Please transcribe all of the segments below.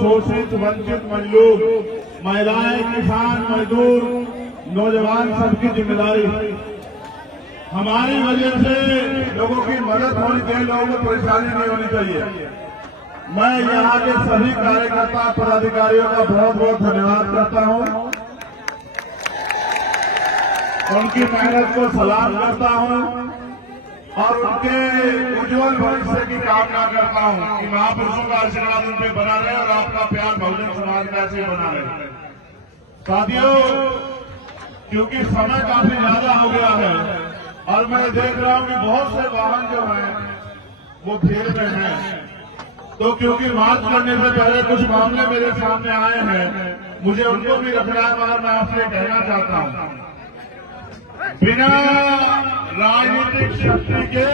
शोषित वंचित मजलूम, महिलाएं, किसान, मजदूर, नौजवान, सबकी जिम्मेदारी। हमारी वजह से लोगों की मदद होनी चाहिए, लोगों को परेशानी नहीं होनी चाहिए। मैं यहाँ के सभी कार्यकर्ता पदाधिकारियों का बहुत बहुत धन्यवाद करता हूँ, उनकी मेहनत को सलाम करता हूँ और उनके उज्जवल भविष्य की कामना करता हूँ कि महापुरुषों का आशीर्वाद उन पर बना रहे और आपका प्यार बहुजन समाज में ऐसे बना रहे। साथियों, क्योंकि समय काफी ज्यादा हो गया है और मैं देख रहा हूँ कि बहुत से वाहन जो हैं वो भीड़ में हैं, तो क्योंकि मार्च करने से पहले कुछ मामले मेरे सामने आए हैं, मुझे उनको भी रखना है। मगर मैं आपसे कहना चाहता हूँ, बिना राजनीतिक शक्ति के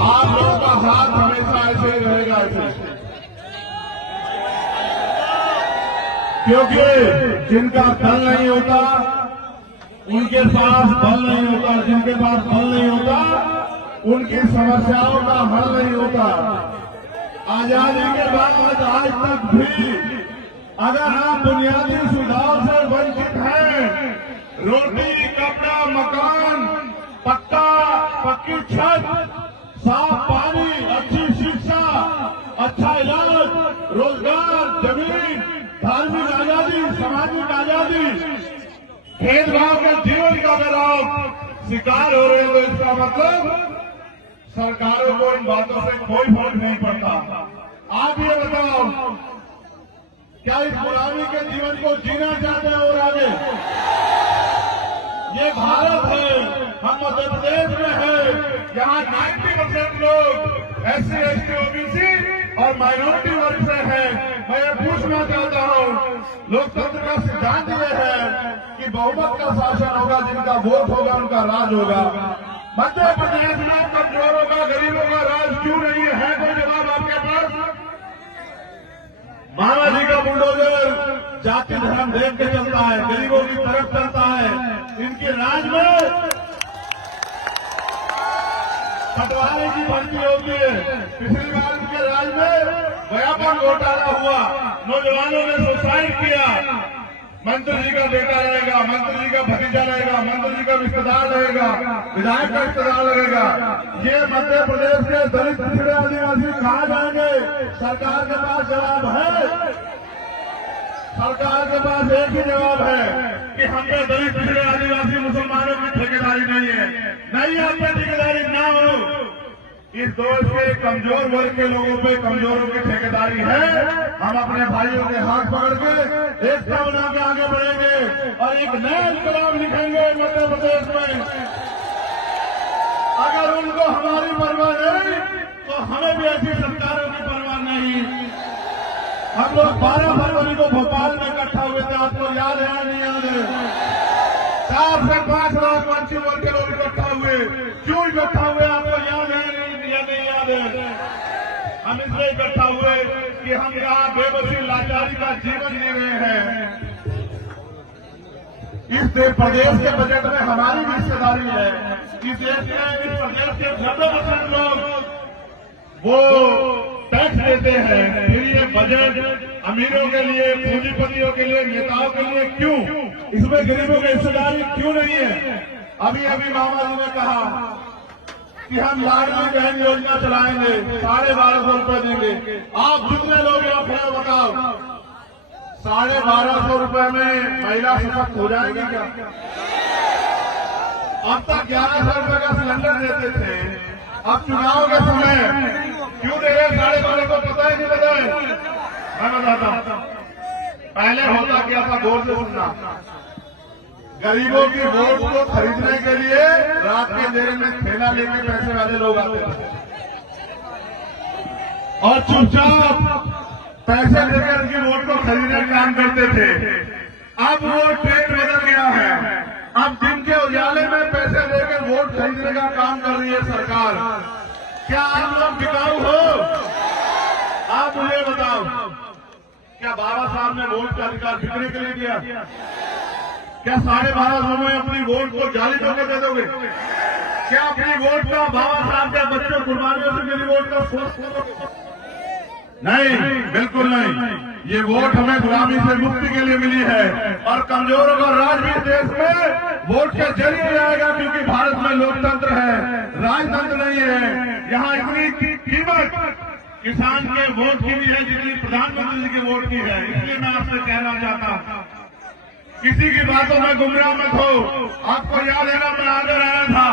आप लोगों का हाथ हमेशा ऐसे ही रहेगा, ऐसे, क्योंकि जिनका दल नहीं होता उनके पास बल नहीं होता, जिनके पास बल नहीं होता उनकी समस्याओं का हल नहीं होता। आजादी के बाद आज तक भी अगर आप बुनियादी सुविधाओं से वंचित हैं, रोटी, कपड़ा, मकान, पक्की छत, साफ पानी, अच्छी शिक्षा, अच्छा इलाज, रोजगार, जमीन, धार्मिक आजादी, सामाजिक आजादी, भेदभाव के जीवन का अगर आप शिकार हो रहे हो तो इसका मतलब सरकारों को इन बातों से कोई फर्क नहीं पड़ता। आप ये बताओ, क्या इस गुलामी के जीवन को जीना चाहते हैं और आगे? ये भारत है, हम मध्य प्रदेश में है, यहाँ 90% लोग SC, ST, OBC और माइनॉरिटी वर्ग से हैं। मैं ये पूछना चाहता हूँ, लोकतंत्र का सिद्धांत ये है कि बहुमत का शासन होगा, जिनका वोट होगा उनका राज होगा। मध्य प्रदेश में कमजोरों का, गरीबों का राज क्यों नहीं है? कोई जवाब आपके पास? मायावती का बुलडोजर जाति धर्म देख के चलता है, गरीबों की तरफ चलता है। इनके राज में पटवारी की भर्ती होती है। पिछली बार इनके राज में व्यापक घोटाला हुआ, नौजवानों ने सुसाइड किया। मंत्री जी का बेटा रहेगा, मंत्री जी का भतीजा रहेगा, मंत्री जी का रिश्तेदार रहेगा, विधायक का रिश्तेदार रहेगा। ये मध्य प्रदेश के दलित पिछड़े आदिवासी कहाँ जाएंगे? सरकार के पास जवाब है, सरकार के पास एक ही जवाब है कि हम पे दलित पिछड़े आदिवासी मुसलमानों की ठेकेदारी नहीं है। नहीं, हम पे ठेकेदारी ना हो। इस देश के कमजोर वर्ग के लोगों पे कमजोरों की ठेकेदारी है। हम अपने भाइयों के हाथ पकड़ के एकता बना के आगे बढ़ेंगे और एक नया इंकलाब लिखेंगे मध्य प्रदेश में। अगर उनको हमारी परवाह नहीं तो हमें भी ऐसी सरकारों की परवाह नहीं। हम लोग 12 फरवरी को भोपाल में इकट्ठा हुए थे, आपको याद है या नहीं याद है? 4 से 5 लाख वंचित वर्ग के लोग इकट्ठा हुए। क्यों इकट्ठा हुए आपको याद है या नहीं याद है? हम इसलिए इकट्ठा हुए कि हम यहाँ बेबसी लाचारी का जीवन जी रहे हैं। इस प्रदेश के बजट में हमारी भी हिस्सेदारी है। इस प्रदेश के 90% लोग वो टैक्स देते हैं। फिर ये बजट अमीरों के लिए, पूंजीपतियों के लिए, नेताओं के लिए क्यों? इसमें गरीबों की हिस्सेदारी क्यों नहीं है? अभी मामा जी ने कहा कि हम लाडली बहन योजना चलाएंगे, 1250 रुपए देंगे। आप जितने लोग यहाँ खड़े बताओ, 1250 रुपए में महिला सशक्त हो जाएगी क्या? अब तक 1100 रुपए का सिलेंडर देते थे, अब चुनाव के समय क्यों दे रहे 1250 को? पता ही नहीं पता है। मैं बताता हूं, पहले होता क्या था, गौर से सुनना। गरीबों की वोट को खरीदने के लिए रात के अंधेरे में ठेला लेके पैसे वाले लोग आते थे और चुपचाप पैसे लेकर उनकी वोट को खरीदने का काम करते थे। अब वो ट्रेंड बदल गया है। अब दिन के उजाले में पैसे लेकर वोट खरीदने का काम कर रही है सरकार। क्या आप लोग बिकाऊ हो? आप मुझे बताओ, क्या बाबा साहब ने वोट का अधिकार बिकने के लिए दिया? क्या 1250 में अपनी वोट को जाली करके दे दोगे? क्या अपनी वोट का बाबा साहब के बच्चों कुर्बानियों से मेरी वोट का नहीं, बिल्कुल नहीं। ये वोट हमें गुलामी से मुक्ति के लिए मिली है और कमजोरों का राज भी देश में वोट के जरिए आएगा, क्योंकि भारत में लोकतंत्र है, राजतंत्र नहीं है। यहाँ इतनी कीमत किसान के वोट की भी है जितनी प्रधानमंत्री जी के वोट की है। इसलिए मैं आपसे कहना चाहता हूँ, किसी की बातों में गुमराह मत हो। आपको याद है ना, मैं आगे आया था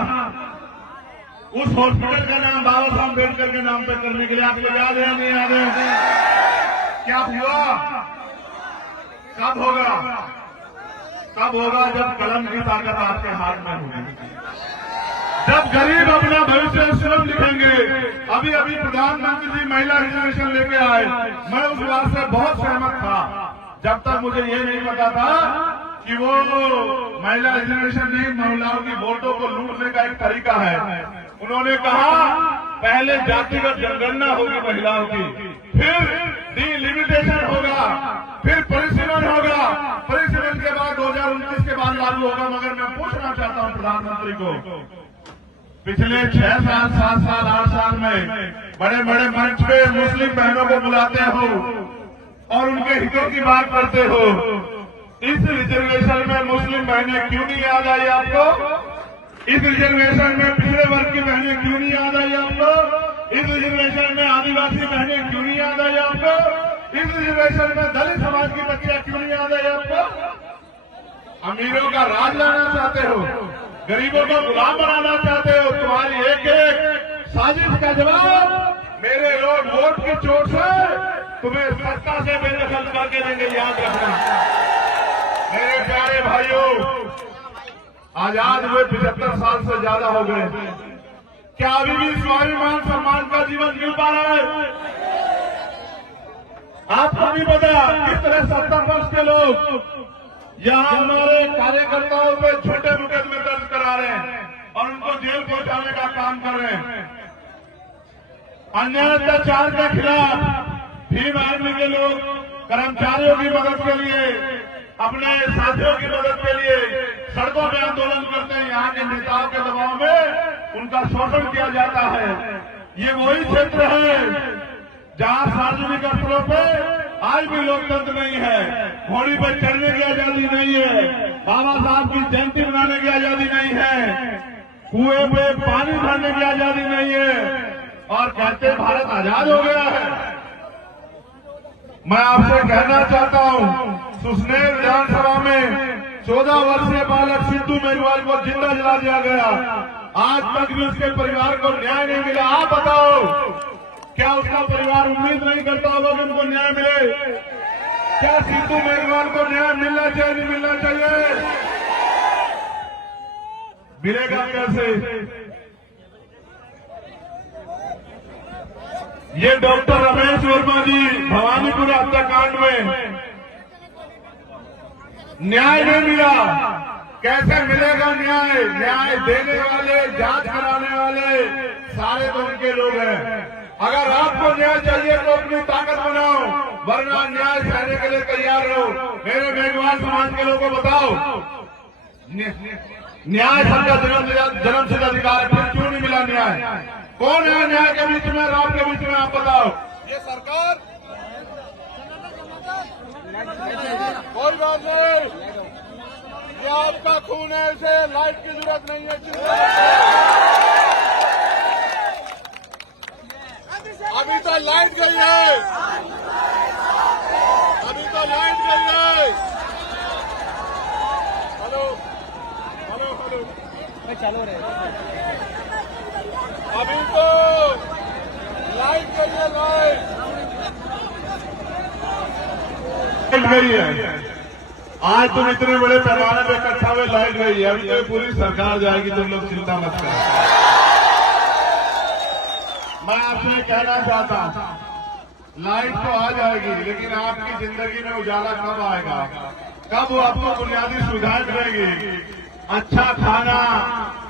उस हॉस्पिटल का नाम बाबा साहब अम्बेडकर के नाम पे करने के लिए। आपको याद है नहीं याद है? क्या हुआ? कब होगा? कब होगा? जब कलम की ताकत आपके हाथ में होगी, जब गरीब अपना भविष्य स्वयं लिखेंगे। अभी अभी प्रधानमंत्री जी महिला रिजर्वेशन लेके आए, मैं उस बात से बहुत सहमत था। जब तक मुझे ये नहीं पता था कि वो महिला रिजर्वेशन नहीं, महिलाओं की वोटों को लूटने का एक तरीका है। उन्होंने कहा पहले जातिगत जनगणना होगी महिलाओं की, फिर डिलिमिटेशन होगा, फिर परिसीमन होगा, परिसीमन के बाद 2029 के बाद लागू होगा। मगर मैं पूछना चाहता हूं प्रधानमंत्री को, पिछले 6 साल 7 साल 8 साल में बड़े बड़े मंच पे मुस्लिम बहनों को बुलाते हो और उनके हितों की बात करते हो, इस रिजर्वेशन में मुस्लिम बहनें क्यों नहीं याद आई आपको? इस रिजर्वेशन में पिछड़े वर्ग की बहनें क्यों नहीं याद आई आपको? इस रिजर्वेशन में आदिवासी बहनें क्यों नहीं याद आई आपको? इस रिजर्वेशन में दलित समाज की बच्चियां क्यों नहीं याद आई आपको? अमीरों का राज लाना चाहते हो, गरीबों को गुलाम बनाना चाहते हो। तुम्हारी एक एक साजिश का जवाब मेरे लोग वोट की चोट से तुम्हें सत्ता से बेदखल करके देंगे, याद रखना। मेरे प्यारे भाइयों, आजाद हुए 75 साल से ज्यादा हो गए, क्या अभी भी स्वाभिमान सम्मान का जीवन मिल पा रहा है? आपको भी पता किस तरह सत्ता पक्ष के लोग यहाँ हमारे कार्यकर्ताओं पे छोटे मुकदमे दर्ज करा रहे हैं और उनको जेल पहुंचाने का काम कर रहे हैं। अन्याय अत्याचार के खिलाफ भीम आर्मी के लोग कर्मचारियों की मदद के लिए, अपने साथियों की मदद के लिए सड़कों में आंदोलन करते हैं। यहाँ के नेताओं के दबाव में उनका शोषण किया जाता है। ये वही क्षेत्र है जहाँ सार्वजनिक स्थलों पे आज भी लोकतंत्र नहीं है, घोड़ी पर चढ़ने की आजादी नहीं है, बाबा साहब की जयंती मनाने की आजादी नहीं है, कुएं पे पानी भरने की आजादी नहीं है, और कहते भारत आजाद हो गया है। मैं आपसे कहना चाहता हूं, सुसनेर विधानसभा में 14 वर्षीय बालक सिद्धू मेघवाल को जिंदा जला दिया गया। आज तक भी उसके परिवार को न्याय नहीं मिला। आप बताओ, क्या उसका परिवार उम्मीद नहीं करता होगा कि उनको न्याय मिले? क्या सिद्धू मेघवाल को न्याय मिलना चाहिए, नहीं मिलना चाहिए? मिलेगा कैसे? ये डॉक्टर रमेश वर्मा जी भवानीपुर हत्याकांड में न्याय नहीं मिला, कैसे मिलेगा न्याय? न्याय देने वाले, जांच कराने वाले सारे तो उनके लोग हैं। अगर आपको न्याय चाहिए तो अपनी ताकत बनाओ, वरना न्याय सहने के लिए तैयार रहो। मेरे मेघवाल समाज के लोगों को बताओ, न्याय सबका जन्मसिद्ध अधिकार है, फिर क्यों नहीं मिला न्याय? कौन है न्याय के बीच में, रात के बीच में? आप बताओ। ये सरकार कोई बात नहीं, ये आपका खून है, इसे लाइट की जरूरत नहीं है। अभी तो लाइट गई है, अभी तो लाइट गई है। हेलो हेलो हेलो, चालू रहे। अभी तो लाइट गई है, लाइट गई है। आज तुम इतने बड़े पैमाने पे इकट्ठा हुए, लाइट गई है, अभी तो पूरी सरकार जाएगी, तुम लोग चिंता मत करो। मैं आपसे कहना चाहता हूं, लाइट तो आ जाएगी, लेकिन आपकी जिंदगी में उजाला कब आएगा? कब वो आपको बुनियादी सुविधाएं मिलेगी? अच्छा खाना,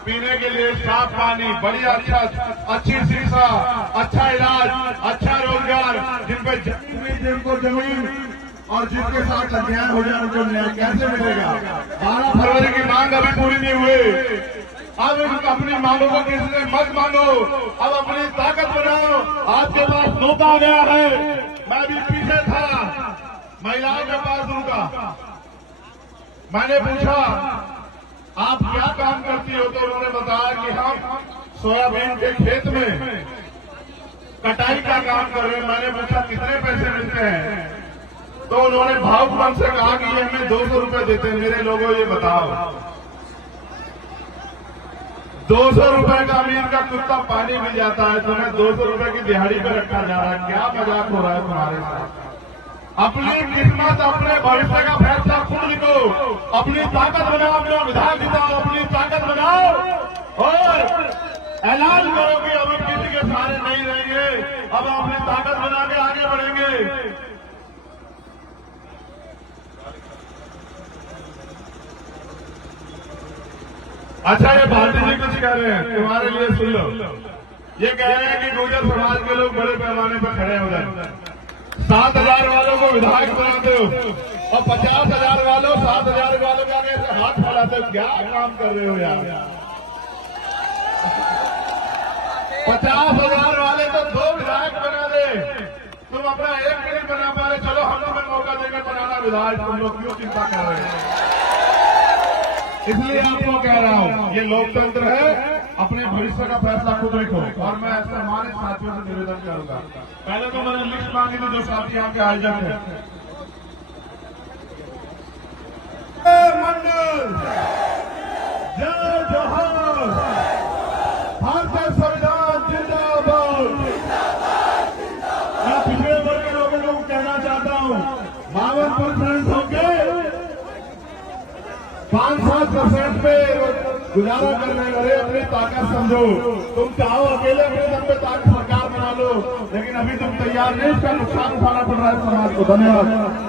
पीने के लिए साफ पानी, बढ़िया अच्छी शिक्षा, अच्छा इलाज, अच्छा रोजगार, जिनको जमीन, और जिनके साथ अन्याय हो जाए उनको न्याय कैसे मिलेगा? 12 फरवरी की मांग अभी पूरी नहीं हुई। अब अपनी मांगों को किसी ने मत मानो, अब अपनी ताकत बनाओ। आपके पास मौका आ गया है। मैं भी पीछे था, महिलाओं के पास रुका, मैंने पूछा आप क्या काम करती हो? तो उन्होंने बताया कि हम सोयाबीन के खेत में कटाई का काम कर रहे हैं। मैंने पूछा कितने पैसे मिलते हैं? तो उन्होंने भावुक मन से कहा कि ये हमें 200 रुपए देते हैं। मेरे लोगों ये बताओ, 200 रुपए का अमीर का कुत्ता पानी मिल जाता है, तुम्हें 200 रुपए की दिहाड़ी पे रखा जा रहा है। क्या मजाक हो रहा है तुम्हारे साथ? अपनी किस्मत, अपने भविष्य का फैसला खुद लो। अपनी ताकत बनाओ, अपना विधायक जिताओ, अपनी ताकत बनाओ और ऐलान करो कि अब किसी के सहारे नहीं रहेंगे, अब अपनी ताकत बना के आगे बढ़ेंगे। अच्छा, ये भारती जी कुछ कह रहे हैं, तुम्हारे लिए सुन लो। ये कह रहे हैं कि गुर्जर समाज के लोग बड़े पैमाने पर खड़े हो जाए। 7,000 वालों को विधायक बनाते हो और 50,000 वालों 7,000 वालों के आगे ऐसे हाथ फैलाते हो। क्या काम कर रहे हो यार? 50,000 वाले तो 2 विधायक बना दे, तुम अपना 1 भी नहीं बना पा रहे। चलो हम तुम्हें मौका देकर बनाना विधायक, तुम लोग क्यों चिंता कर रहे हैं? इसलिए आपको कह रहा हूं, ये लोकतंत्र है, अपने भविष्य का फैसला खुद रखो। और मैं सम्मानित साथियों से निवेदन करूंगा, पहले तो मैंने लिस्ट मांगी थी जो साथी यहाँ के आयोजक है। मंडल जय जोहार, भारतीय संविधान जिंदाबाद। मैं पिछड़े वर्ग के लोगों को कहना चाहता हूँ, 52% होंगे, 5-7% पे गुजारा करने वाले अपनी ताकत समझो। तुम चाहो अकेले अपने दम पे ताकत सरकार बना लो, लेकिन अभी तुम तैयार नहीं, इसका नुकसान उठाना पड़ रहा है समाज को। धन्यवाद।